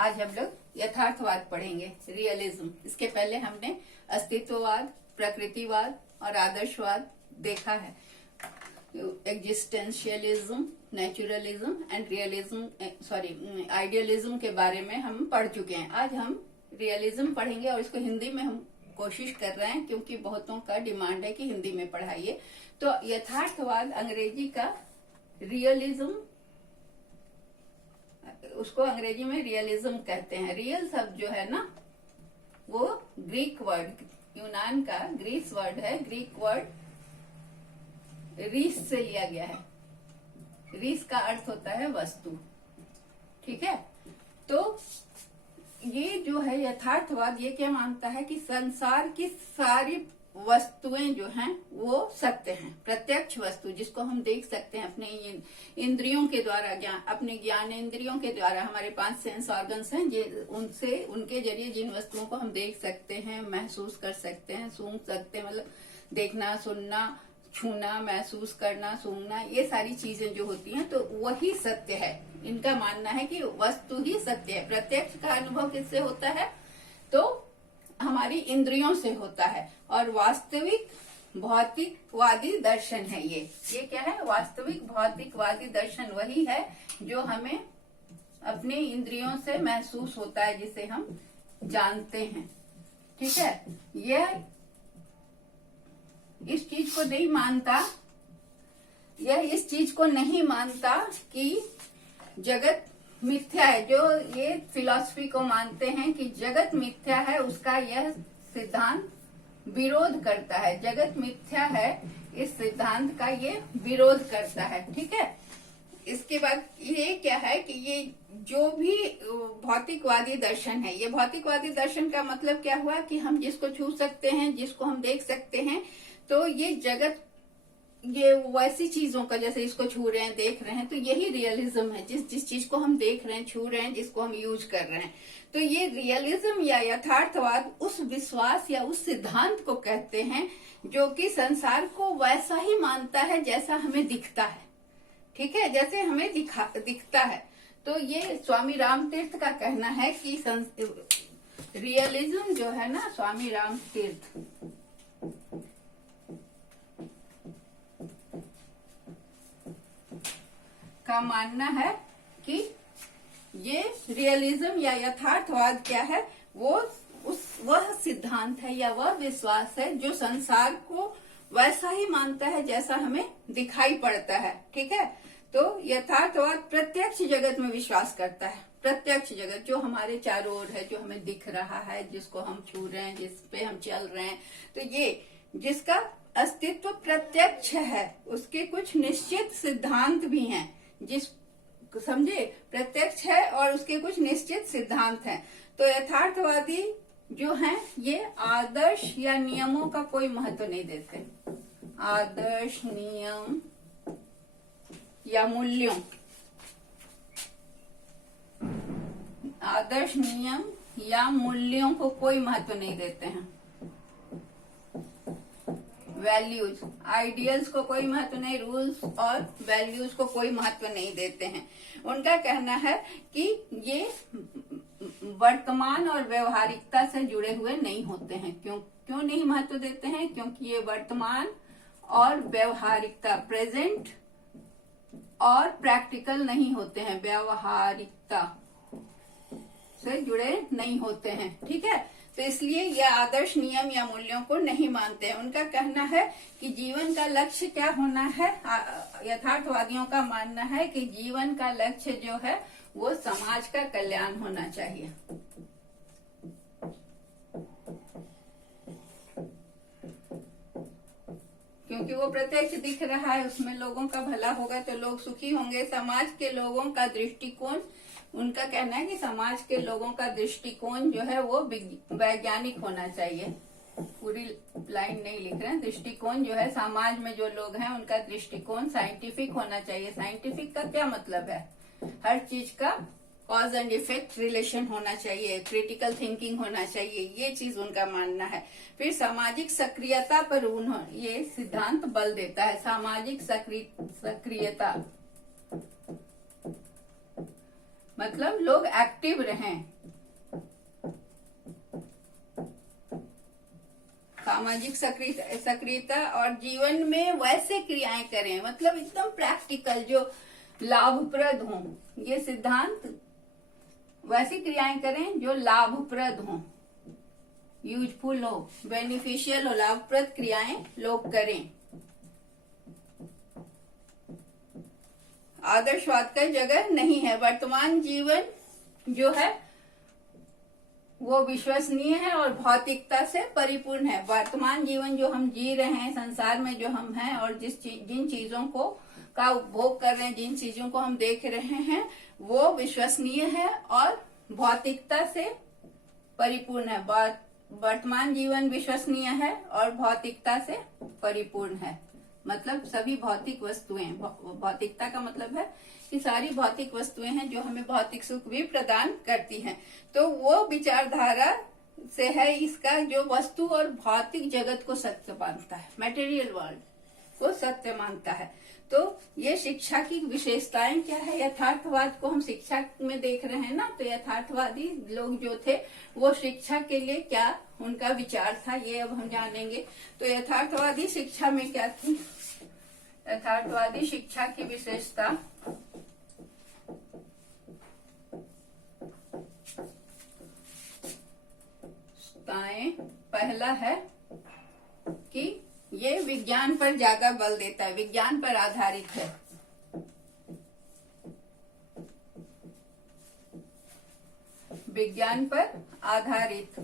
आज हम लोग यथार्थवाद पढ़ेंगे, रियलिज्म। इसके पहले हमने अस्तित्ववाद, प्रकृतिवाद और आदर्शवाद देखा है। Existentialism, naturalism and realism, idealism के बारे में हम पढ़ चुके हैं। आज हम रियलिज्म पढ़ेंगे और इसको हिंदी में हम कोशिश कर रहे हैं, क्योंकि बहुतों का डिमांड है कि हिंदी में पढ़ाइए। तो यथार्थवाद अंग्रेजी का रियलिज्म, उसको अंग्रेजी में रियलिज्म कहते हैं। रियल शब्द जो है ना, वो ग्रीक वर्ड, यूनान का ग्रीस वर्ड है। ग्रीक वर्ड रीस से लिया गया है। रीस का अर्थ होता है वस्तु, ठीक है। तो ये जो है यथार्थवाद, ये क्या मानता है कि संसार की सारी वस्तुएं जो हैं वो सत्य हैं। प्रत्यक्ष वस्तु जिसको हम देख सकते हैं अपने इंद्रियों के द्वारा, अपने ज्ञान इंद्रियों के द्वारा, हमारे 5 सेंस ऑर्गन्स हैं, उनसे उनके जरिए जिन वस्तुओं को हम देख सकते हैं, महसूस कर सकते हैं, सूंघ सकते हैं, मतलब देखना, सुनना, छूना, महसूस करना, सूंघना, ये सारी चीजें जो होती हैं, तो वही सत्य है। इनका मानना है कि वस्तु ही सत्य है। प्रत्यक्ष का अनुभव किससे होता है? तो हमारी इंद्रियों से होता है। और वास्तविक भौतिकवादी दर्शन है ये क्या है? वास्तविक भौतिकवादी दर्शन वही है जो हमें अपने इंद्रियों से महसूस होता है, जिसे हम जानते हैं, ठीक है। यह इस चीज को नहीं मानता, यह इस चीज को नहीं मानता कि जगत मिथ्या है। जो ये फिलॉसफी को मानते हैं कि जगत मिथ्या है, उसका यह सिद्धांत विरोध करता है। जगत मिथ्या है, इस सिद्धांत का ये विरोध करता है, ठीक है। इसके बाद ये क्या है कि ये जो भी भौतिकवादी दर्शन है, ये भौतिकवादी दर्शन का मतलब क्या हुआ कि हम जिसको छू सकते हैं, जिसको हम देख सकते हैं, तो ये जगत, ये वैसी चीजों का, जैसे इसको छू रहे हैं, देख रहे हैं, तो यही रियलिज्म है। जिस चीज को हम देख रहे हैं, छू रहे हैं, जिसको हम यूज कर रहे हैं, तो ये रियलिज्म या यथार्थवाद उस विश्वास या उस सिद्धांत को कहते हैं जो कि संसार को वैसा ही मानता है जैसा हमें दिखता है, ठीक है, जैसे हमें दिखता है। तो ये स्वामी रामतीर्थ का कहना है कि रियलिज्म जो है ना, स्वामी रामतीर्थ का मानना है कि ये रियलिज्म या यथार्थवाद क्या है, वह सिद्धांत है या वह विश्वास है जो संसार को वैसा ही मानता है जैसा हमें दिखाई पड़ता है, ठीक है। तो यथार्थवाद प्रत्यक्ष जगत में विश्वास करता है। प्रत्यक्ष जगत जो हमारे चारों ओर है, जो हमें दिख रहा है, जिसको हम छू रहे हैं, जिस पे हम चल रहे हैं, तो ये जिसका अस्तित्व प्रत्यक्ष है, उसके कुछ निश्चित सिद्धांत भी हैं। समझे, प्रत्यक्ष है और उसके कुछ निश्चित सिद्धांत हैं। तो यथार्थवादी जो हैं, ये आदर्श या नियमों का कोई महत्व नहीं देते। आदर्श, नियम या मूल्यों, आदर्श, नियम या मूल्यों को कोई महत्व नहीं देते हैं। वैल्यूज, आइडियल्स को कोई महत्व नहीं, रूल्स और वैल्यूज को कोई महत्व नहीं देते हैं। उनका कहना है कि ये वर्तमान और व्यवहारिकता से जुड़े हुए नहीं होते हैं। क्यों नहीं महत्व देते हैं? क्योंकि ये वर्तमान और व्यवहारिकता, प्रेजेंट और प्रैक्टिकल नहीं होते हैं, व्यवहारिकता से जुड़े नहीं होते हैं, ठीक है। तो इसलिए ये आदर्श, नियम या मूल्यों को नहीं मानते हैं। उनका कहना है कि जीवन का लक्ष्य क्या होना है। यथार्थवादियों का मानना है कि जीवन का लक्ष्य जो है वो समाज का कल्याण होना चाहिए। क्योंकि वो प्रत्यक्ष दिख रहा है, उसमें लोगों का भला होगा तो लोग सुखी होंगे। समाज के लोगों का दृष्टिकोण, उनका कहना है कि समाज के लोगों का दृष्टिकोण जो है वो वैज्ञानिक होना चाहिए। पूरी लाइन नहीं लिख रहे हैं। दृष्टिकोण जो है, समाज में जो लोग हैं उनका दृष्टिकोण साइंटिफिक होना चाहिए। साइंटिफिक का क्या मतलब है? हर चीज का कॉज एंड इफेक्ट रिलेशन होना चाहिए, क्रिटिकल थिंकिंग होना चाहिए, ये चीज उनका मानना है। फिर सामाजिक सक्रियता पर ये सिद्धांत बल देता है। सामाजिक सक्रियता मतलब लोग एक्टिव रहें, सामाजिक सक्रियता और जीवन में वैसे क्रियाएं करें, मतलब एकदम प्रैक्टिकल जो लाभप्रद हों। ये सिद्धांत, वैसी क्रियाएं करें जो लाभप्रद हों, यूजफुल हो, बेनिफिशियल हो, लाभप्रद क्रियाएं लोग करें। आदर्शवाद का जगह नहीं है। वर्तमान जीवन जो है वो विश्वसनीय है और भौतिकता से परिपूर्ण है। वर्तमान जीवन जो हम जी रहे हैं, संसार में जो हम हैं और जिन चीजों को का उपभोग कर रहे हैं, जिन चीजों को हम देख रहे हैं, वो विश्वसनीय है और भौतिकता से परिपूर्ण है। वर्तमान जीवन विश्वसनीय है और भौतिकता से परिपूर्ण है। मतलब सभी भौतिक वस्तुएं, भौतिकता का मतलब है कि सारी भौतिक वस्तुएं हैं जो हमें भौतिक सुख भी प्रदान करती हैं। तो वो विचारधारा से है इसका, जो वस्तु और भौतिक जगत को सत्य मानता है, मटेरियल वर्ल्ड को सत्य मानता है। तो ये शिक्षा की विशेषताएं क्या है? यथार्थवाद को हम शिक्षा में देख रहे हैं ना, तो यथार्थवादी लोग जो थे वो शिक्षा के लिए क्या उनका विचार था, ये अब हम जानेंगे। तो यथार्थवादी शिक्षा में क्या थी? यथार्थवादी शिक्षा की विशेषता पहला है कि ये विज्ञान पर ज्यादा बल देता है, विज्ञान पर आधारित है। विज्ञान पर आधारित।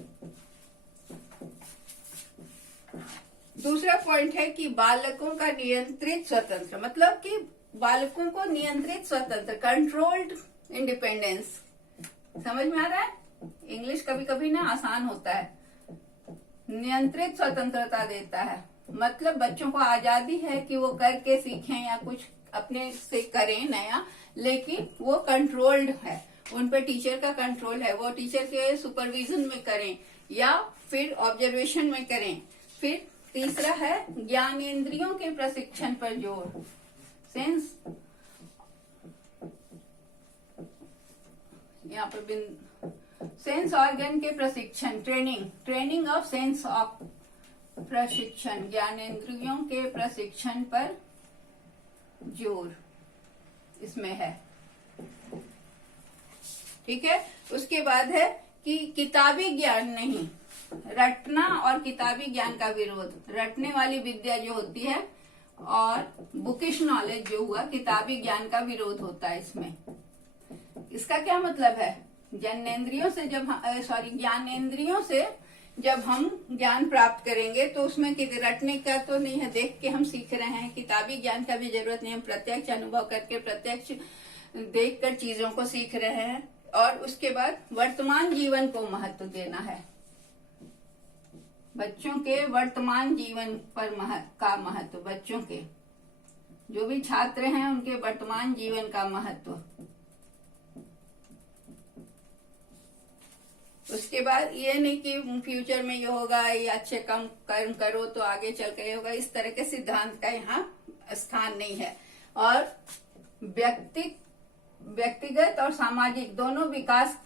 दूसरा पॉइंट है कि बालकों का नियंत्रित स्वतंत्र, मतलब कि बालकों को नियंत्रित स्वतंत्र, कंट्रोल्ड इंडिपेंडेंस। समझ में आ रहा है? इंग्लिश कभी कभी ना आसान होता है। नियंत्रित स्वतंत्रता देता है, मतलब बच्चों को आजादी है कि वो करके सीखें या कुछ अपने से करें नया, लेकिन वो कंट्रोल्ड है, उन पर टीचर का कंट्रोल है, वो टीचर के सुपरविजन में करें या फिर ऑब्जर्वेशन में करें। फिर तीसरा है ज्ञानेंद्रियों के प्रशिक्षण पर जोर, सेंस, यहाँ पर सेंस ऑर्गन के प्रशिक्षण, ट्रेनिंग ऑफ सेंस ऑफ प्रशिक्षण, ज्ञानेंद्रियों के प्रशिक्षण पर जोर इसमें है। ठीक है। उसके बाद है कि किताबी ज्ञान नहीं, रटना और किताबी ज्ञान का विरोध। रटने वाली विद्या जो होती है और बुकिश नॉलेज जो हुआ, किताबी ज्ञान का विरोध होता है इसमें। इसका क्या मतलब है? ज्ञानेंद्रियों से जब हम ज्ञान प्राप्त करेंगे तो उसमें रटने का तो नहीं है, देख के हम सीख रहे हैं। किताबी ज्ञान का भी जरूरत नहीं, हम प्रत्यक्ष अनुभव करके, प्रत्यक्ष देखकर चीजों को सीख रहे हैं। और उसके बाद वर्तमान जीवन को महत्व देना है, बच्चों के वर्तमान जीवन पर महत्व, बच्चों के जो भी छात्र हैं उनके वर्तमान जीवन का महत्व। उसके बाद ये नहीं कि फ्यूचर में ये होगा, ये अच्छे कम कर्म करो तो आगे चल कर होगा, इस तरह के सिद्धांत का यहाँ स्थान नहीं है। और व्यक्तिगत और सामाजिक दोनों विकास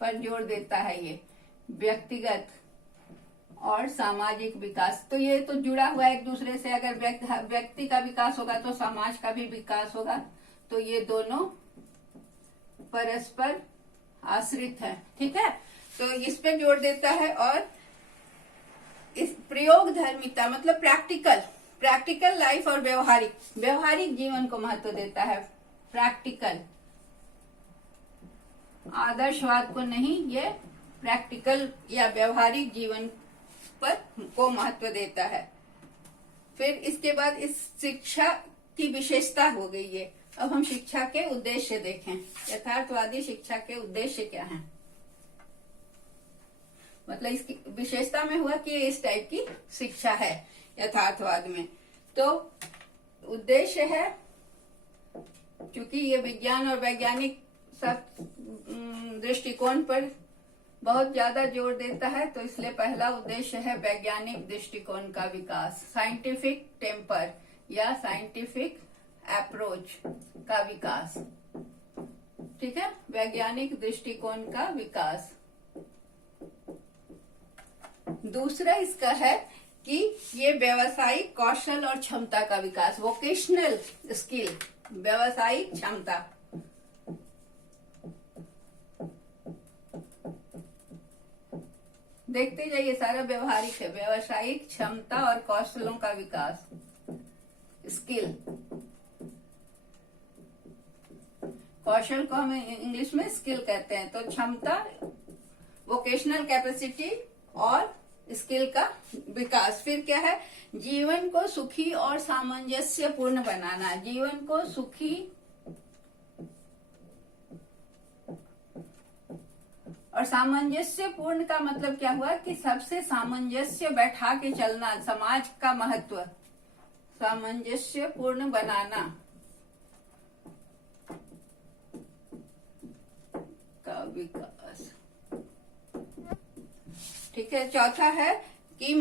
पर जोर देता है। ये व्यक्तिगत और सामाजिक विकास, तो ये तो जुड़ा हुआ है एक दूसरे से। अगर व्यक्ति का विकास होगा तो समाज का भी विकास होगा, तो ये दोनों परस्पर आश्रित है। ठीक है, तो इस पे जोर देता है। और इस प्रयोग धर्मिता, मतलब प्रैक्टिकल लाइफ और व्यवहारिक जीवन को महत्व देता है। प्रैक्टिकल, आदर्शवाद को नहीं, ये प्रैक्टिकल या व्यवहारिक जीवन पर को महत्व देता है। फिर इसके बाद इस शिक्षा की विशेषता हो गई है। अब हम शिक्षा के उद्देश्य देखें। यथार्थवादी शिक्षा के उद्देश्य क्या हैं? मतलब इसकी विशेषता में हुआ कि इस टाइप की शिक्षा है यथार्थवाद में। तो उद्देश्य है, क्योंकि ये विज्ञान और वैज्ञानिक सब दृष्टिकोण पर बहुत ज्यादा जोर देता है, तो इसलिए पहला उद्देश्य है वैज्ञानिक दृष्टिकोण का विकास, साइंटिफिक टेम्पर या साइंटिफिक अप्रोच का विकास। ठीक है, वैज्ञानिक दृष्टिकोण का विकास। दूसरा इसका है कि ये व्यावसायिक कौशल और क्षमता का विकास, वोकेशनल स्किल, व्यावसायिक क्षमता। देखते जाइए, सारा व्यवहारिक है, व्यावसायिक क्षमता और कौशलों का विकास, स्किल। कौशल को हम इंग्लिश में स्किल कहते हैं, तो क्षमता, वोकेशनल कैपेसिटी और स्किल का विकास। फिर क्या है, जीवन को सुखी और सामंजस्यपूर्ण बनाना। जीवन को सुखी और सामंजस्यपूर्ण का मतलब क्या हुआ कि सबसे सामंजस्य बैठा के चलना, समाज का महत्व, सामंजस्यपूर्ण बनाना का विकास। ठीक है, चौथा है कि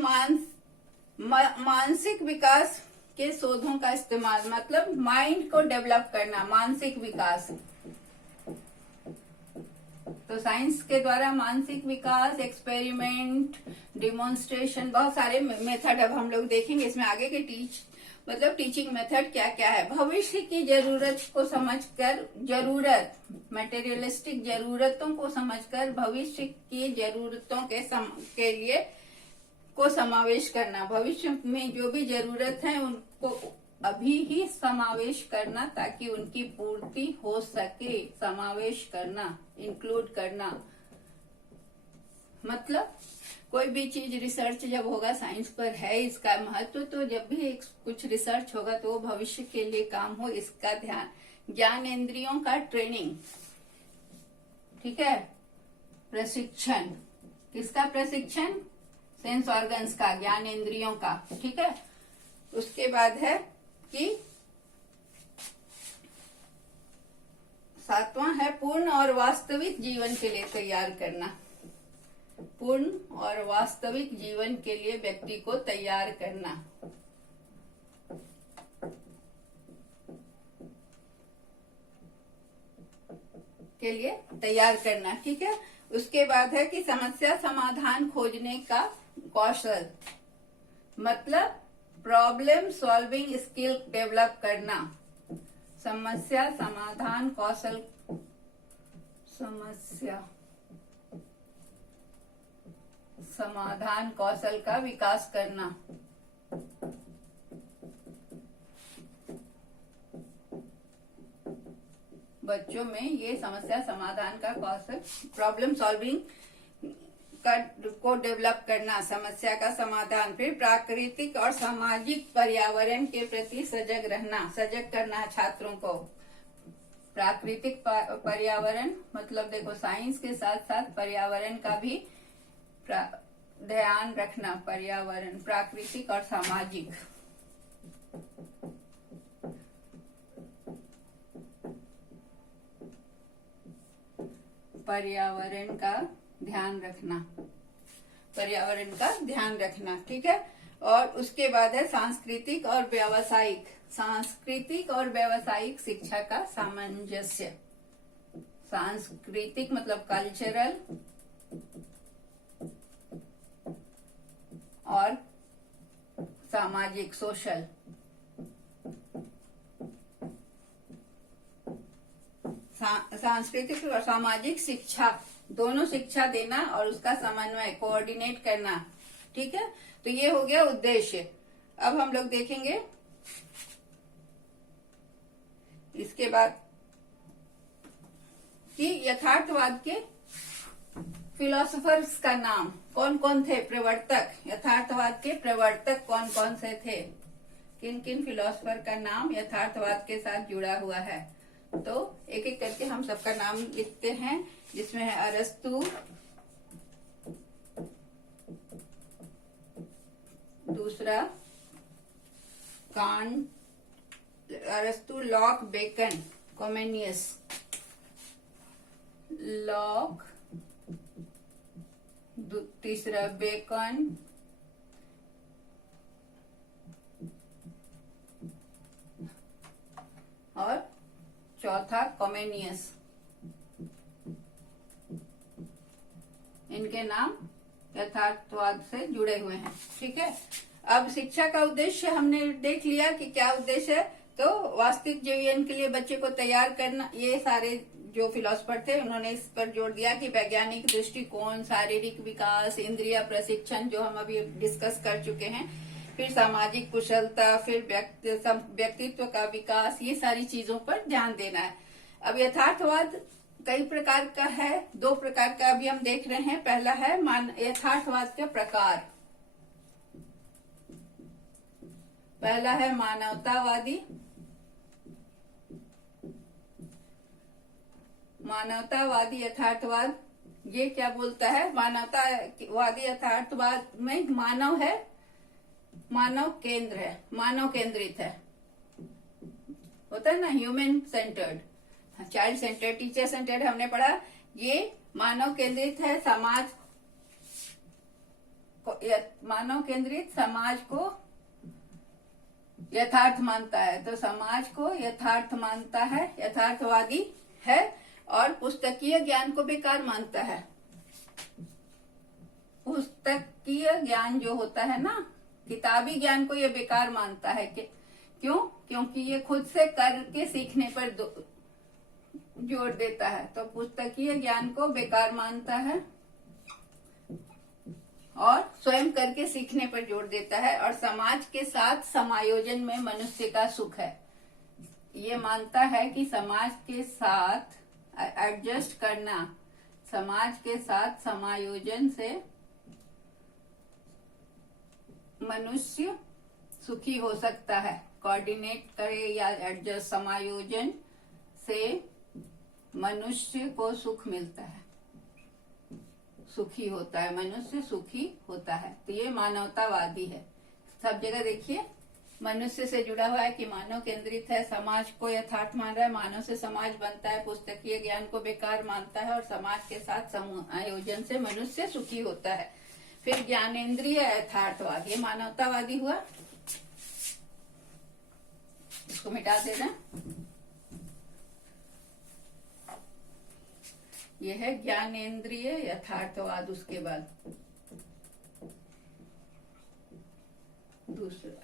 मानसिक विकास के शोधों का इस्तेमाल, मतलब माइंड को डेवलप करना, मानसिक विकास। तो साइंस के द्वारा मानसिक विकास, एक्सपेरिमेंट, डिमॉन्स्ट्रेशन, बहुत सारे मेथड अब हम लोग देखेंगे इसमें आगे के टीचिंग मेथड क्या क्या है। भविष्य की जरूरत को समझकर, मटेरियलिस्टिक जरूरतों को समझकर भविष्य की जरूरतों के लिए को समावेश करना। भविष्य में जो भी जरूरत है उनको अभी ही समावेश करना ताकि उनकी पूर्ति हो सके। समावेश करना, इंक्लूड करना, मतलब कोई भी चीज रिसर्च जब होगा, साइंस पर है इसका महत्व, तो जब भी कुछ रिसर्च होगा तो वो भविष्य के लिए काम हो, इसका ध्यान। ज्ञानेंद्रियों का ट्रेनिंग, ठीक है, प्रशिक्षण। किसका प्रशिक्षण? सेंस ऑर्गन्स का, ज्ञानेंद्रियों का। ठीक है, उसके बाद है कि सातवां है पूर्ण और वास्तविक जीवन के लिए तैयार करना। पूर्ण और वास्तविक जीवन के लिए व्यक्ति को तैयार करना। के लिए तैयार करना। ठीक है, उसके बाद है कि समस्या समाधान खोजने का कौशल, मतलब प्रॉब्लम सॉल्विंग स्किल डेवलप करना। समस्या समाधान कौशल, समस्या समाधान कौशल का विकास करना। बच्चों में ये समस्या समाधान का कौशल, प्रॉब्लम सॉल्विंग को डेवलप करना, समस्या का समाधान। फिर प्राकृतिक और सामाजिक पर्यावरण के प्रति सजग रहना, सजग करना है छात्रों को। प्राकृतिक पर्यावरण मतलब देखो, साइंस के साथ साथ पर्यावरण का भी ध्यान रखना। पर्यावरण, प्राकृतिक और सामाजिक। पर्यावरण का ध्यान रखना, पर्यावरण का ध्यान रखना। ठीक है, और उसके बाद है सांस्कृतिक और व्यावसायिक, सांस्कृतिक और व्यावसायिक शिक्षा का सामंजस्य। सांस्कृतिक मतलब कल्चरल और सामाजिक, सोशल। सांस्कृतिक और सामाजिक शिक्षा, दोनों शिक्षा देना और उसका समन्वय, कोऑर्डिनेट करना। ठीक है, तो ये हो गया उद्देश्य। अब हम लोग देखेंगे इसके बाद कि यथार्थवाद के फिलोसोफर्स का नाम कौन कौन थे, प्रवर्तक। यथार्थवाद के प्रवर्तक कौन कौन से थे, किन किन फिलोसोफर का नाम यथार्थवाद के साथ जुड़ा हुआ है। तो एक एक करके हम सबका नाम लिखते हैं, जिसमें है अरस्तु, दूसरा कांट, अरस्तु, लॉक, बेकन, कॉमेनियस, लॉक, तीसरा बेकन, और चौथा कॉमेनियस। इनके नाम यथार्थवाद से जुड़े हुए हैं। ठीक है, अब शिक्षा का उद्देश्य हमने देख लिया कि क्या उद्देश्य है। तो वास्तविक जीवन के लिए बच्चे को तैयार करना, ये सारे जो फिलोसफर थे उन्होंने इस पर जोर दिया कि वैज्ञानिक दृष्टिकोण, शारीरिक विकास, इंद्रिय प्रशिक्षण जो हम अभी डिस्कस कर चुके हैं, फिर सामाजिक कुशलता, फिर व्यक्तित्व का विकास, ये सारी चीजों पर ध्यान देना है। अब यथार्थवाद कई प्रकार का है, 2 प्रकार का अभी हम देख रहे हैं। पहला है यथार्थवाद के प्रकार। पहला है मानवतावादी। मानवतावादी यथार्थवाद ये क्या बोलता है? मानवतावादी यथार्थवाद में मानव है, मानव केंद्र है, मानव केंद्रित है, होता है ना, human centred, child centred, teacher centred हमने पढ़ा। ये मानव केंद्रित है, मानव केंद्रित समाज को यथार्थ मानता है। तो समाज को यथार्थ मानता है, यथार्थवादी है, और पुस्तकीय ज्ञान को बेकार मानता है। पुस्तकीय ज्ञान जो होता है ना, किताबी ज्ञान को ये बेकार मानता है। क्यों? क्योंकि ये खुद से करके सीखने पर जोर देता है। तो पुस्तकीय ज्ञान को बेकार मानता है और स्वयं करके सीखने पर जोर देता है। और समाज के साथ समायोजन में मनुष्य का सुख है। ये मानता है कि समाज के साथ एडजस्ट करना, समाज के साथ समायोजन से मनुष्य सुखी हो सकता है। कोऑर्डिनेट करे या एडजस्ट, समायोजन से मनुष्य को सुख मिलता है, सुखी होता है, मनुष्य सुखी होता है। तो ये मानवतावादी है। सब जगह देखिए मनुष्य से जुड़ा हुआ है कि मानव केंद्रित है, समाज को यथार्थ मान रहा है, मानव से समाज बनता है, पुस्तकीय ज्ञान को बेकार मानता है और समाज के साथ समायोजन से मनुष्य सुखी होता है। फिर ज्ञानेंद्रिय यथार्थवाद, ये मानवतावादी हुआ, इसको मिटा देना। यह है ज्ञानेंद्रिय यथार्थवाद। उसके बाद दूसरा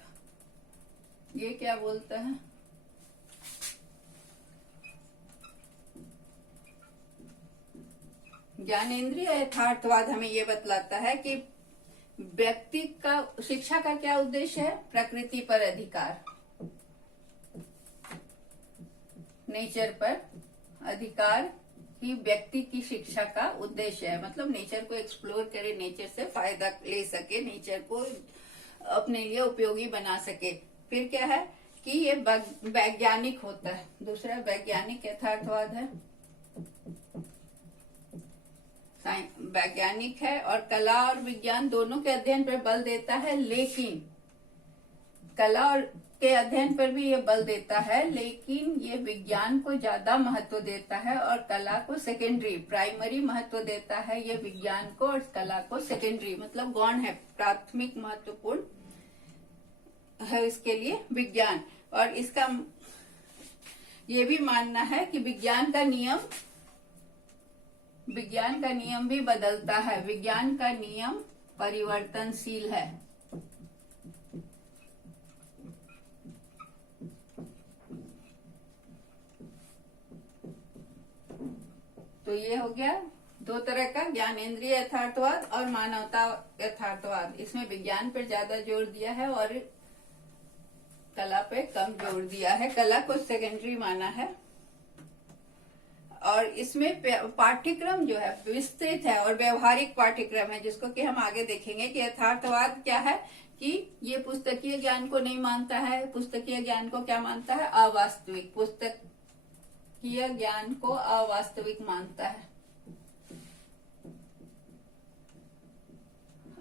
ये क्या बोलता है? ज्ञानेंद्रिय यथार्थवाद हमें ये बतलाता है कि व्यक्ति का, शिक्षा का क्या उद्देश्य है? प्रकृति पर अधिकार, नेचर पर अधिकार ही व्यक्ति की शिक्षा का उद्देश्य है। मतलब नेचर को एक्सप्लोर करे, नेचर से फायदा ले सके, नेचर को अपने लिए उपयोगी बना सके। फिर क्या है कि ये वैज्ञानिक होता है। दूसरा वैज्ञानिक यथार्थवाद है, वैज्ञानिक है और कला और विज्ञान दोनों के अध्ययन पर बल देता है। लेकिन कला और के अध्ययन पर भी ये बल देता है, लेकिन ये विज्ञान को ज्यादा महत्व देता है और कला को सेकेंडरी, प्राइमरी महत्व देता है। ये विज्ञान को और कला को सेकेंडरी, मतलब गौण है, प्राथमिक महत्वपूर्ण है इसके लिए विज्ञान। और इसका ये भी मानना है कि विज्ञान का नियम भी बदलता है, विज्ञान का नियम परिवर्तनशील है। तो ये हो गया 2 तरह का, ज्ञानेंद्रिय यथार्थवाद और मानवता यथार्थवाद। इसमें विज्ञान पर ज्यादा जोर दिया है और कला पे कम जोर दिया है, कला को सेकेंडरी माना है। और इसमें पाठ्यक्रम जो है विस्तृत है और व्यवहारिक पाठ्यक्रम है, जिसको कि हम आगे देखेंगे कि यथार्थवाद क्या है, कि ये पुस्तकीय ज्ञान को नहीं मानता है। पुस्तकीय ज्ञान को क्या मानता है? अवास्तविक, पुस्तकीय ज्ञान को अवास्तविक मानता है,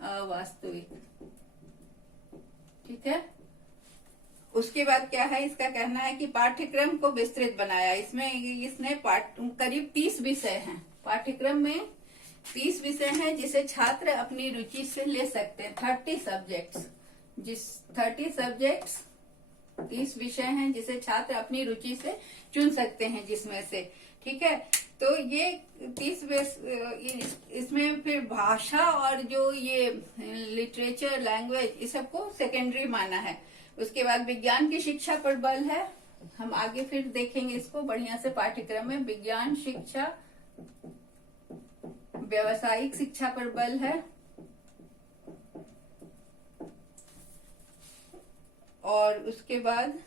अवास्तविक। ठीक है। उसके बाद क्या है, इसका कहना है कि पाठ्यक्रम को विस्तृत बनाया। इसने करीब 30 विषय हैं। पाठ्यक्रम में 30 विषय हैं जिसे छात्र अपनी रुचि से ले सकते हैं। 30 सब्जेक्ट्स 30 विषय हैं जिसे छात्र अपनी रुचि से चुन सकते हैं, जिसमें से ठीक है। तो ये 30 बेस, इसमें फिर भाषा और जो ये लिटरेचर लैंग्वेज इस सबको सेकेंडरी माना है। उसके बाद विज्ञान की शिक्षा पर बल है, हम आगे फिर देखेंगे इसको बढ़िया से पाठ्यक्रम में। विज्ञान शिक्षा, व्यावसायिक शिक्षा पर बल है, और उसके बाद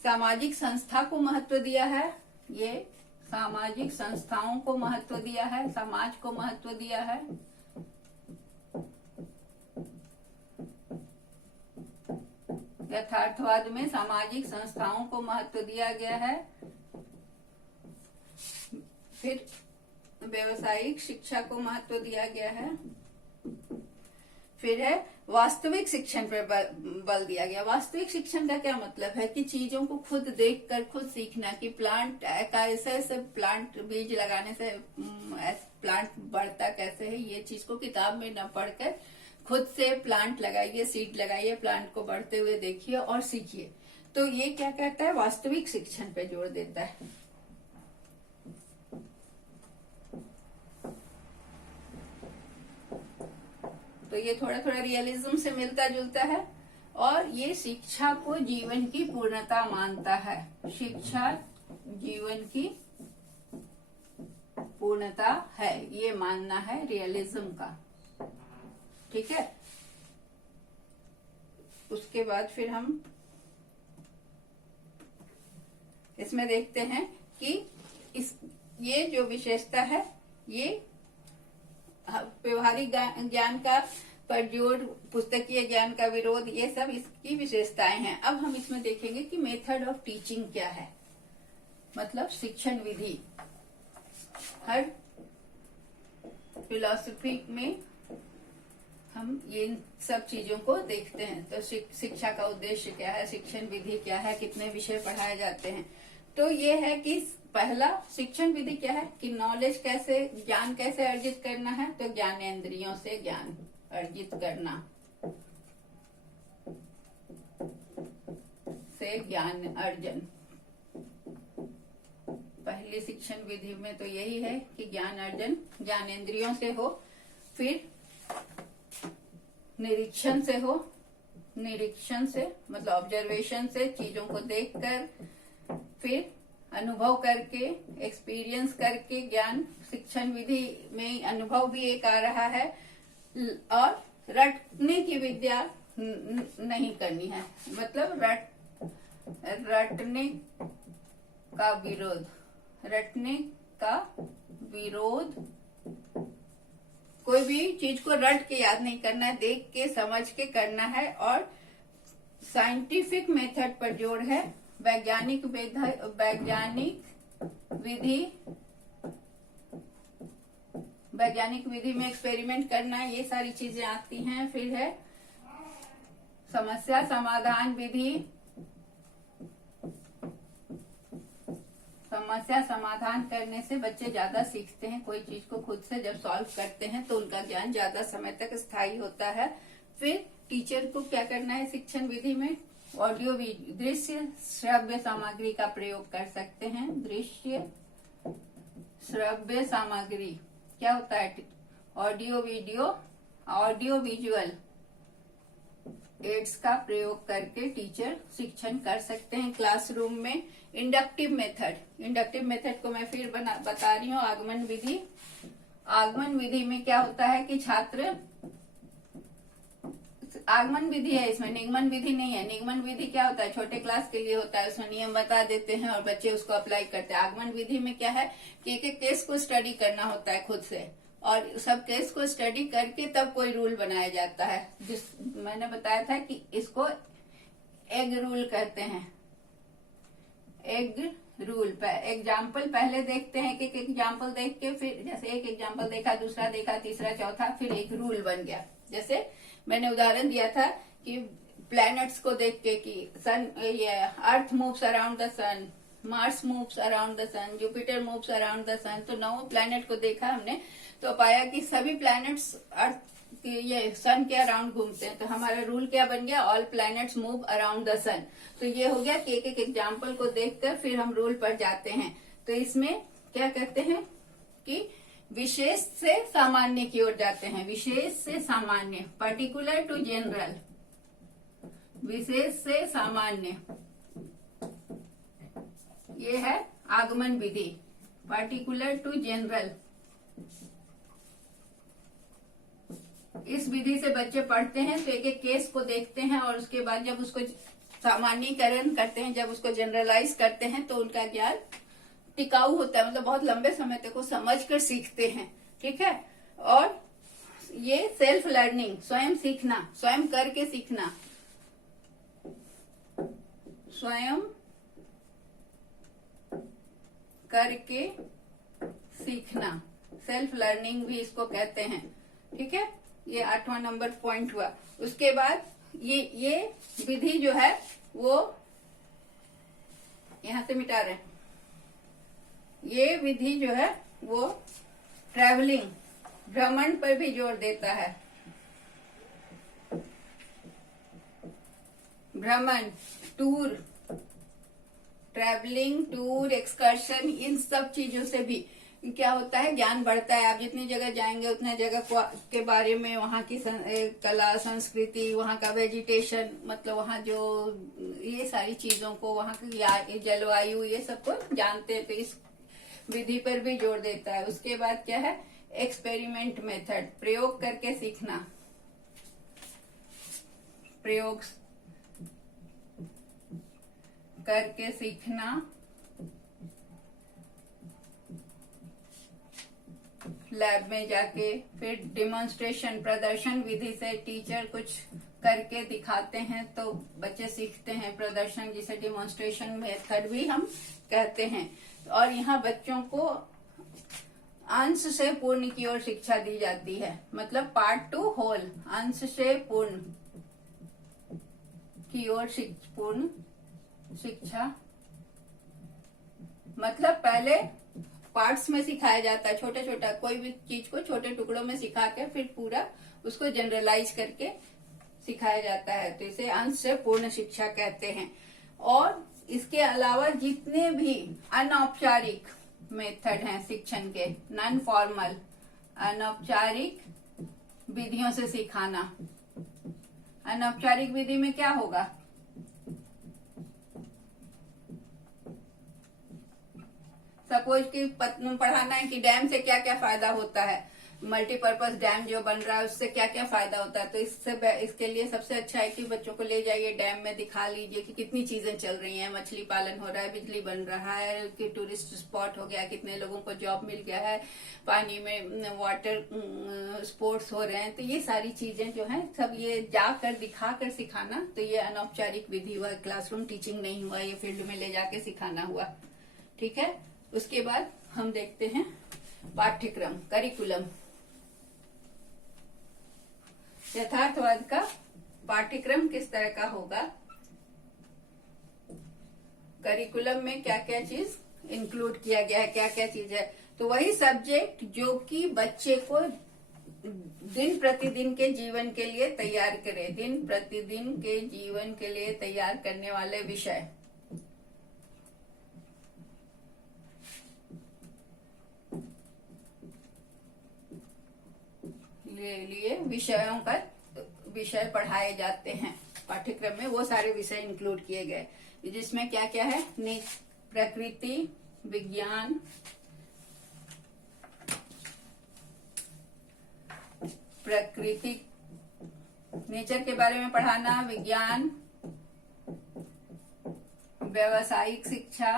सामाजिक संस्था को महत्व दिया है। ये सामाजिक संस्थाओं को महत्व दिया है, समाज को महत्व दिया है। यथार्थवाद में सामाजिक संस्थाओं को महत्व दिया गया है। फिर व्यावसायिक शिक्षा को महत्व दिया गया है। फिर है वास्तविक शिक्षण पर बल दिया गया। वास्तविक शिक्षण का क्या मतलब है कि चीजों को खुद देखकर खुद सीखना, कि प्लांट का ऐसे प्लांट बीज लगाने से प्लांट बढ़ता कैसे है, ये चीज को किताब में न पढ़कर खुद से प्लांट लगाइए, सीड लगाइए, प्लांट को बढ़ते हुए देखिए और सीखिए। तो ये क्या कहता है, वास्तविक शिक्षण पे जोर देता है। तो ये थोड़ा थोड़ा रियलिज्म से मिलता जुलता है, और ये शिक्षा को जीवन की पूर्णता मानता है। शिक्षा जीवन की पूर्णता है, ये मानना है रियलिज्म का। ठीक है। उसके बाद फिर हम इसमें देखते हैं कि ये जो विशेषता है, ये व्यवहारिक ज्ञान का पर जोर, पुस्तकीय ज्ञान का विरोध, ये सब इसकी विशेषताएं हैं। अब हम इसमें देखेंगे कि मेथड ऑफ टीचिंग क्या है, मतलब शिक्षण विधि। हर फिलॉसफी में हम ये सब चीजों को देखते हैं। तो शिक्षा का उद्देश्य क्या है, शिक्षण विधि क्या है, कितने विषय पढ़ाए जाते हैं। तो ये है कि पहला शिक्षण विधि क्या है कि नॉलेज कैसे, ज्ञान कैसे अर्जित करना है, तो ज्ञानेंद्रियों से ज्ञान अर्जित करना, से ज्ञान अर्जन। पहली शिक्षण विधि में तो यही है कि ज्ञान अर्जन ज्ञानेंद्रियों से हो, फिर निरीक्षण से हो, निरीक्षण से मतलब ऑब्जर्वेशन से, चीजों को देखकर, फिर अनुभव करके, एक्सपीरियंस करके ज्ञान। शिक्षण विधि में अनुभव भी एक आ रहा है, और रटने की विद्या नहीं करनी है, मतलब रटने का विरोध, रटने का विरोध। कोई भी चीज को रट के याद नहीं करना है, देख के समझ के करना है। और साइंटिफिक मेथड पर जोर है, वैज्ञानिक विधि में एक्सपेरिमेंट करना, ये सारी चीजें आती हैं। फिर है समस्या समाधान विधि, समस्या समाधान करने से बच्चे ज्यादा सीखते हैं। कोई चीज को खुद से जब सॉल्व करते हैं तो उनका ज्ञान ज्यादा समय तक स्थायी होता है। फिर टीचर को क्या करना है शिक्षण विधि में, ऑडियो दृश्य श्रव्य सामग्री का प्रयोग कर सकते हैं। दृश्य श्रव्य सामग्री क्या होता है, audio video, audio visual aids का प्रयोग करके टीचर शिक्षण कर सकते हैं क्लासरूम में। इंडक्टिव मेथड को मैं फिर बता रही हूँ। आगमन विधि, आगमन विधि में क्या होता है कि छात्र, आगमन विधि है इसमें, निगमन विधि नहीं है। निगमन विधि क्या होता है, छोटे क्लास के लिए होता है, उसमें नियम बता देते हैं और बच्चे उसको अप्लाई करते हैं। आगमन विधि में क्या है कि एक एक केस को स्टडी करना होता है खुद से, और सब केस को स्टडी करके तब कोई रूल बनाया जाता है। जिस मैंने बताया था कि इसको एग रूल कहते हैं। एग रूल एग्जाम्पल पहले देखते हैं, एक एग्जाम्पल देख के फिर जैसे एक एग्जाम्पल देखा, दूसरा देखा, तीसरा, चौथा, फिर एक रूल बन गया। जैसे मैंने उदाहरण दिया था कि प्लैनेट्स को देख के कि सन, ये earth moves around the sun, Mars moves around the sun, Jupiter moves around the sun. तो 9 प्लैनेट को देखा हमने, तो पाया कि सभी प्लैनेट्स अर्थ ये सन के अराउंड घूमते हैं। तो हमारा रूल क्या बन गया, all planets move around the sun. तो ये हो गया कि एक एक एग्जाम्पल को देखकर फिर हम रूल पर जाते हैं। तो इसमें क्या कहते हैं कि विशेष से सामान्य की ओर जाते हैं, विशेष से सामान्य, पर्टिकुलर टू जनरल, विशेष से सामान्य, ये है आगमन विधि, पर्टिकुलर टू जनरल। इस विधि से बच्चे पढ़ते हैं तो एक एक केस को देखते हैं और उसके बाद जब उसको सामान्यीकरण करते हैं, जब उसको जनरलाइज करते हैं तो उनका ज्ञान टिकाऊ होता है, मतलब बहुत लंबे समय तक वो समझ कर सीखते हैं। ठीक है, और ये सेल्फ लर्निंग, स्वयं सीखना, स्वयं करके सीखना, स्वयं करके सीखना, सेल्फ लर्निंग भी इसको कहते हैं। ठीक है, ये 8वां नंबर पॉइंट हुआ। उसके बाद ये विधि जो है वो यहां से मिटा रहे हैं। ये विधि जो है वो ट्रैवलिंग, भ्रमण पर भी जोर देता है, भ्रमण, टूर, ट्रैवलिंग, टूर, एक्सकर्शन, इन सब चीजों से भी क्या होता है, ज्ञान बढ़ता है। आप जितनी जगह जाएंगे उतने जगह के बारे में, वहाँ की कला, संस्कृति, वहाँ का वेजिटेशन, मतलब वहाँ जो ये सारी चीजों को, वहाँ की जलवायु, ये सबको जानते हैं, तो इस विधि पर भी जोर देता है। उसके बाद क्या है, एक्सपेरिमेंट मेथड, प्रयोग करके सीखना, प्रयोग करके सीखना, लैब में जाके, फिर डिमॉन्स्ट्रेशन, प्रदर्शन विधि से टीचर कुछ करके दिखाते हैं तो बच्चे सीखते हैं, प्रदर्शन जिसे डिमॉन्स्ट्रेशन मेथड भी हम कहते हैं। और यहाँ बच्चों को अंश से पूर्ण की ओर शिक्षा दी जाती है, मतलब पार्ट टू होल, अंश से पूर्ण की ओर पूर्ण शिक्षा, मतलब पहले पार्ट्स में सिखाया जाता है, छोटे छोटा कोई भी चीज को छोटे टुकड़ों में सिखा के फिर पूरा उसको जनरलाइज करके सिखाया जाता है, तो इसे अंश से पूर्ण शिक्षा कहते हैं। और इसके अलावा जितने भी अनौपचारिक मेथड हैं शिक्षण के, नॉन फॉर्मल, अनौपचारिक विधियों से सिखाना। अनौपचारिक विधि में क्या होगा, सपोज कि पढ़ाना है कि डैम से क्या क्या फायदा होता है, मल्टीपर्पज डैम जो बन रहा है उससे क्या क्या फायदा होता है, तो इसके लिए सबसे अच्छा है कि बच्चों को ले जाइए डैम में, दिखा लीजिए कि कितनी चीजें चल रही हैं, मछली पालन हो रहा है, बिजली बन रहा है, कि टूरिस्ट स्पॉट हो गया, कितने लोगों को जॉब मिल गया है, पानी में वाटर स्पोर्ट्स हो रहे हैं, तो ये सारी चीजें जो है सब ये जाकर दिखाकर सिखाना, तो ये अनौपचारिक विधि हुआ, क्लासरूम टीचिंग नहीं हुआ, ये फील्ड में ले जाके सिखाना हुआ। ठीक है, उसके बाद हम देखते हैं पाठ्यक्रम, करिकुलम। यथार्थवाद का पाठ्यक्रम किस तरह का होगा, करिकुलम में क्या क्या चीज इंक्लूड किया गया है, क्या क्या चीज है, तो वही सब्जेक्ट जो कि बच्चे को दिन प्रतिदिन के जीवन के लिए तैयार करे, दिन प्रतिदिन के जीवन के लिए तैयार करने वाले विषय, लिए विषयों का विषय पढ़ाए जाते हैं पाठ्यक्रम में, वो सारे विषय इंक्लूड किए गए, जिसमें क्या क्या है, प्रकृति विज्ञान, प्रकृति नेचर के बारे में पढ़ाना, विज्ञान, व्यावसायिक शिक्षा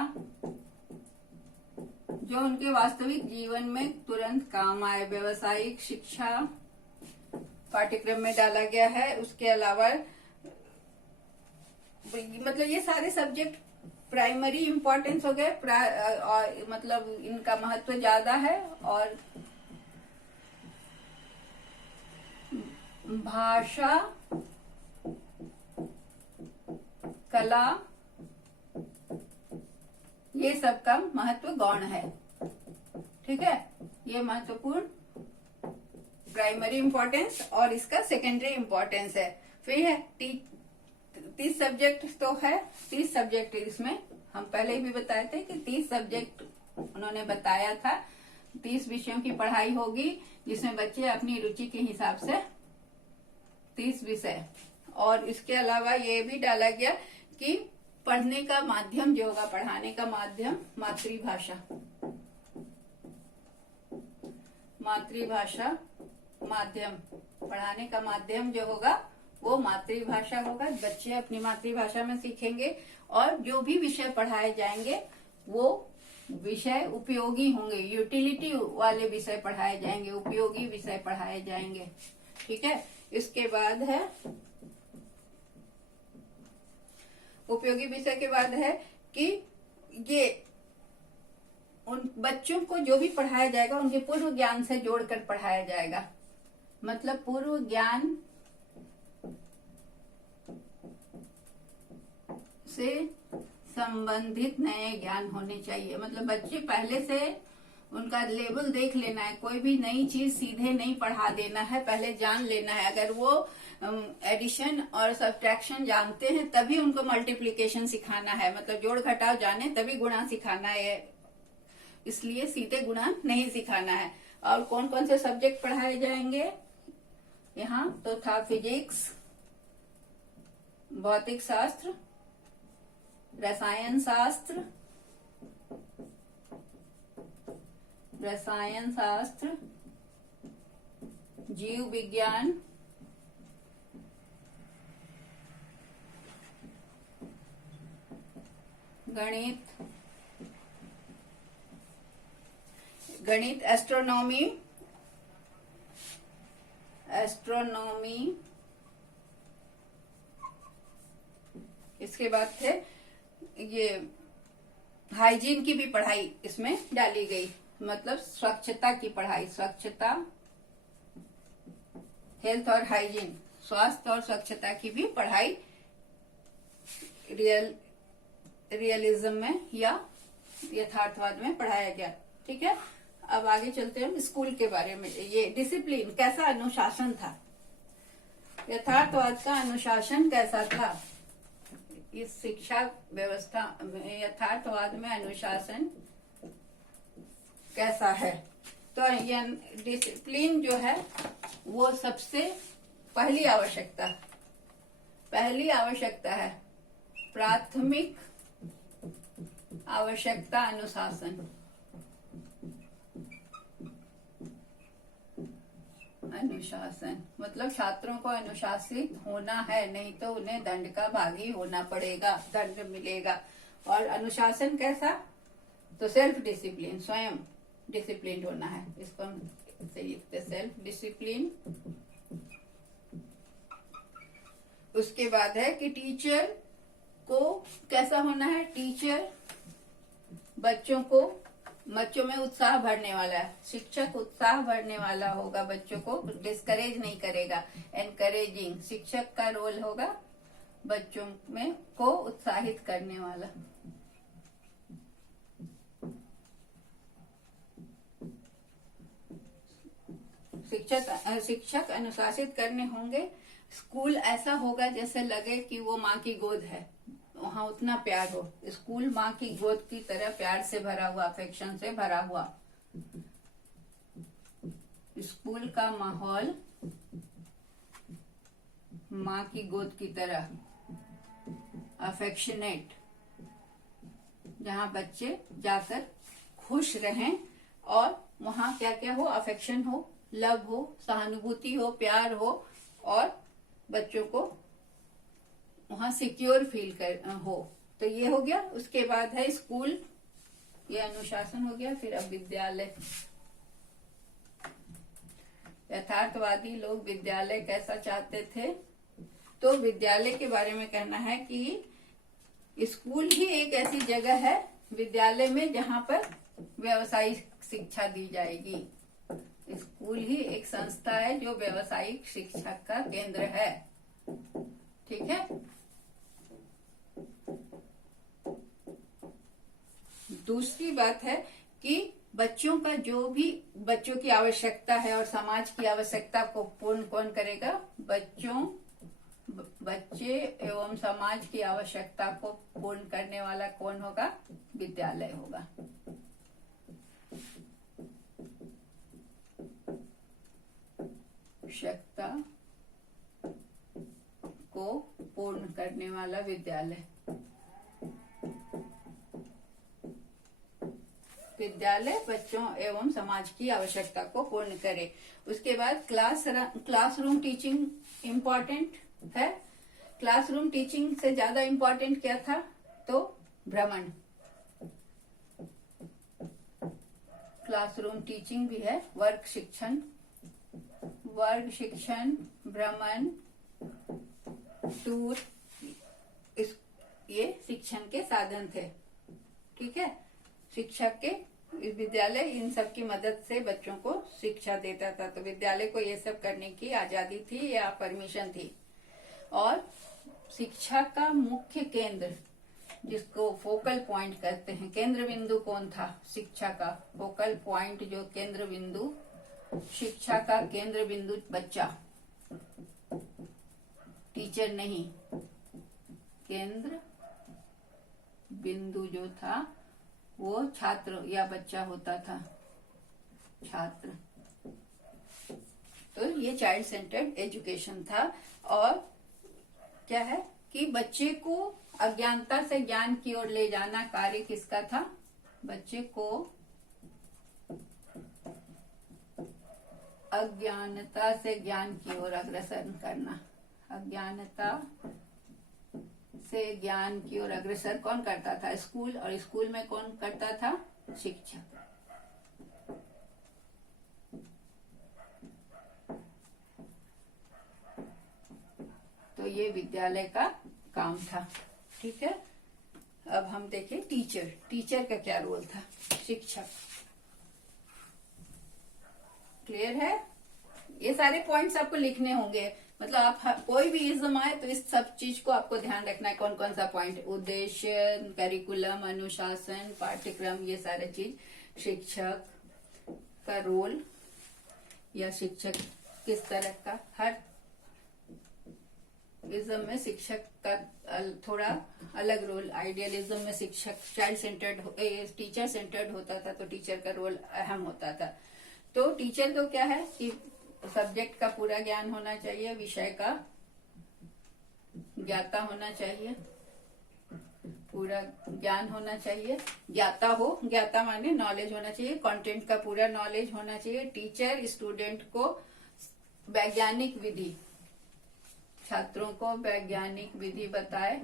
जो उनके वास्तविक जीवन में तुरंत काम आए, व्यावसायिक शिक्षा पाठ्यक्रम में डाला गया है। उसके अलावा मतलब ये सारे सब्जेक्ट प्राइमरी इम्पोर्टेंस हो गए, मतलब इनका महत्व ज्यादा है, और भाषा, कला, ये सब का महत्व गौण है। ठीक है, ये महत्वपूर्ण प्राइमरी इम्पोर्टेंस और इसका सेकेंडरी इम्पोर्टेंस है। फिर है 30 सब्जेक्ट तो है, 30 सब्जेक्ट, इसमें हम पहले ही भी बताए थे कि 30 सब्जेक्ट उन्होंने बताया था 30 विषयों की पढ़ाई होगी, जिसमें बच्चे अपनी रुचि के हिसाब से 30 विषय, और इसके अलावा ये भी डाला गया कि पढ़ने का माध्यम जो होगा, पढ़ाने का माध्यम मातृभाषा, मातृभाषा माध्यम, पढ़ाने का माध्यम जो होगा वो मातृभाषा होगा। बच्चे अपनी मातृभाषा में सीखेंगे और जो भी विषय पढ़ाए जाएंगे वो विषय उपयोगी होंगे, यूटिलिटी वाले विषय पढ़ाए जाएंगे, उपयोगी विषय पढ़ाए जाएंगे। ठीक है, इसके बाद है उपयोगी विषय के बाद है कि ये उन बच्चों को जो भी पढ़ाया जाएगा उनके पूर्व ज्ञान से जोड़कर पढ़ाया जाएगा। मतलब पूर्व ज्ञान से संबंधित नए ज्ञान होने चाहिए। मतलब बच्चे पहले से उनका लेवल देख लेना है, कोई भी नई चीज सीधे नहीं पढ़ा देना है, पहले जान लेना है। अगर वो एडिशन और सब्ट्रैक्शन जानते हैं तभी उनको मल्टीप्लिकेशन सिखाना है, मतलब जोड़ घटाव जाने तभी गुणा सिखाना है, इसलिए सीधे गुणा नहीं सिखाना है। और कौन कौन से सब्जेक्ट पढ़ाए जाएंगे यहाँ तो था फिजिक्स, भौतिक शास्त्र, रसायन शास्त्र, रसायन शास्त्र, जीव विज्ञान, गणित, गणित, एस्ट्रोनॉमी, एस्ट्रोनॉमी, इसके बाद थे ये हाइजीन की भी पढ़ाई इसमें डाली गई, मतलब स्वच्छता की पढ़ाई, स्वच्छता, हेल्थ और हाइजीन, स्वास्थ्य और स्वच्छता की भी पढ़ाई रियलिज्म में या यथार्थवाद में पढ़ाया गया। ठीक है, अब आगे चलते हैं स्कूल के बारे में। ये डिसिप्लिन कैसा अनुशासन था, यथार्थवाद का अनुशासन कैसा था, इस शिक्षा व्यवस्था यथार्थवाद में अनुशासन कैसा है। तो ये डिसिप्लिन जो है वो सबसे पहली आवश्यकता है, प्राथमिक आवश्यकता अनुशासन, अनुशासन मतलब छात्रों को अनुशासित होना है, नहीं तो उन्हें दंड का भागी होना पड़ेगा, दंड मिलेगा। और अनुशासन कैसा, तो सेल्फ डिसिप्लिन, स्वयं डिसिप्लिन होना है, इसको हम लिखते सेल्फ डिसिप्लिन। उसके बाद है कि टीचर को कैसा होना है, टीचर बच्चों में उत्साह भरने वाला है, शिक्षक उत्साह भरने वाला होगा, बच्चों को डिस्करेज नहीं करेगा, एनकरेजिंग शिक्षक का रोल होगा, बच्चों में को उत्साहित करने वाला। शिक्षक अनुशासित करने होंगे। स्कूल ऐसा होगा जैसे लगे कि वो माँ की गोद है, वहाँ उतना प्यार हो। स्कूल माँ की गोद की तरह प्यार से भरा हुआ, अफेक्शन से भरा हुआ। स्कूल का माहौल माँ की गोद की तरह अफेक्शनेट, जहाँ बच्चे जाकर खुश रहें और वहाँ क्या क्या हो, अफेक्शन हो, लव हो, सहानुभूति हो, प्यार हो, और बच्चों को वहां सिक्योर फील कर हो। तो ये हो गया। उसके बाद है स्कूल, ये अनुशासन हो गया। फिर अब विद्यालय, यथार्थवादी लोग विद्यालय कैसा चाहते थे, तो विद्यालय के बारे में कहना है कि स्कूल ही एक ऐसी जगह है विद्यालय में जहाँ पर व्यावसायिक शिक्षा दी जाएगी। स्कूल ही एक संस्था है जो व्यावसायिक शिक्षा का केंद्र है। ठीक है, दूसरी बात है कि बच्चों का जो भी बच्चों की आवश्यकता है और समाज की आवश्यकता को पूर्ण कौन करेगा, बच्चे एवं समाज की आवश्यकता को पूर्ण करने वाला कौन होगा, विद्यालय होगा। आवश्यकता को पूर्ण करने वाला विद्यालय। विद्यालय बच्चों एवं समाज की आवश्यकता को पूर्ण करे। उसके बाद क्लासरूम टीचिंग इम्पोर्टेंट है। क्लासरूम टीचिंग से ज्यादा इम्पोर्टेंट क्या था? तो भ्रमण। क्लासरूम टीचिंग भी है, वर्ग शिक्षण, भ्रमण, टूर, ये शिक्षण के साधन थे। ठीक है, शिक्षक के विद्यालय इन सब की मदद से बच्चों को शिक्षा देता था। तो विद्यालय को ये सब करने की आजादी थी या परमिशन थी। और शिक्षा का मुख्य केंद्र, जिसको फोकल पॉइंट कहते हैं, केंद्र बिंदु कौन था? शिक्षा का फोकल पॉइंट, जो केंद्र बिंदु, शिक्षा का केंद्र बिंदु बच्चा, टीचर नहीं। केंद्र बिंदु जो था वो छात्र या बच्चा होता था, छात्र। तो ये चाइल्ड सेंटर्ड एजुकेशन था। और क्या है कि बच्चे को अज्ञानता से ज्ञान की ओर ले जाना कार्य किसका था? बच्चे को अज्ञानता से ज्ञान की ओर अग्रसर करना। अज्ञानता से ज्ञान की ओर अग्रसर कौन करता था? स्कूल। और स्कूल में कौन करता था? शिक्षक। तो ये विद्यालय का काम था। ठीक है, अब हम देखें टीचर। टीचर का क्या रोल था? शिक्षक। क्लियर है? ये सारे पॉइंट्स आपको लिखने होंगे। मतलब आप कोई भी इज्म आए तो इस सब चीज को आपको ध्यान रखना है। कौन कौन सा पॉइंट? उद्देश्य, करिकुलम, अनुशासन, पाठ्यक्रम, ये सारे चीज। शिक्षक का रोल या शिक्षक किस तरह का, हर इज्म में शिक्षक का थोड़ा अलग रोल। आइडियलिज्म में शिक्षक चाइल्ड सेंटर्ड, टीचर सेंटर्ड होता था, तो टीचर का रोल अहम होता था। तो टीचर को क्या है कि सब्जेक्ट का पूरा ज्ञान होना चाहिए, विषय का ज्ञाता होना चाहिए, पूरा ज्ञान होना चाहिए, ज्ञाता हो, ज्ञाता माने नॉलेज होना चाहिए, कंटेंट का पूरा नॉलेज होना चाहिए। टीचर स्टूडेंट को वैज्ञानिक विधि, छात्रों को वैज्ञानिक विधि बताए,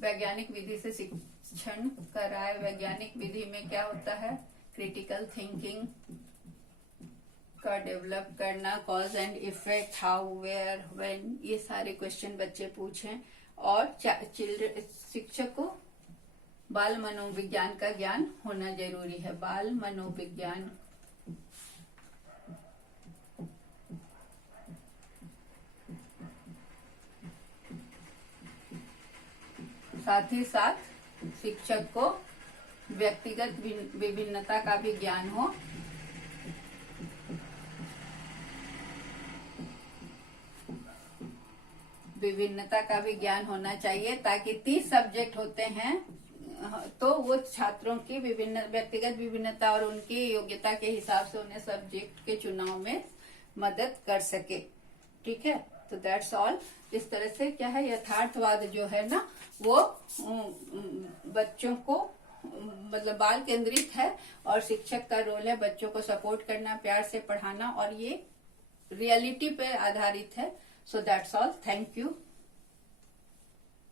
वैज्ञानिक विधि से शिक्षण कराए। वैज्ञानिक विधि में क्या होता है? क्रिटिकल थिंकिंग का डेवलप करना, cause and effect, how, where, when, ये सारे क्वेश्चन बच्चे पूछें। और शिक्षक को बाल मनोविज्ञान का ज्ञान होना जरूरी है। बाल मनोविज्ञान, साथ ही साथ शिक्षक को व्यक्तिगत विभिन्नता का भी ज्ञान हो। विभिन्नता का भी ज्ञान होना चाहिए, ताकि 30 सब्जेक्ट होते हैं तो वो छात्रों की विभिन्न व्यक्तिगत विभिन्नता और उनकी योग्यता के हिसाब से उन्हें सब्जेक्ट के चुनाव में मदद कर सके। ठीक है, तो दैट्स ऑल। इस तरह से क्या है, यथार्थवाद जो है ना वो बच्चों को मतलब बाल केंद्रित है, और शिक्षक का रोल है बच्चों को सपोर्ट करना, प्यार से पढ़ाना, और ये रियलिटी पे आधारित है। So that's all. Thank you.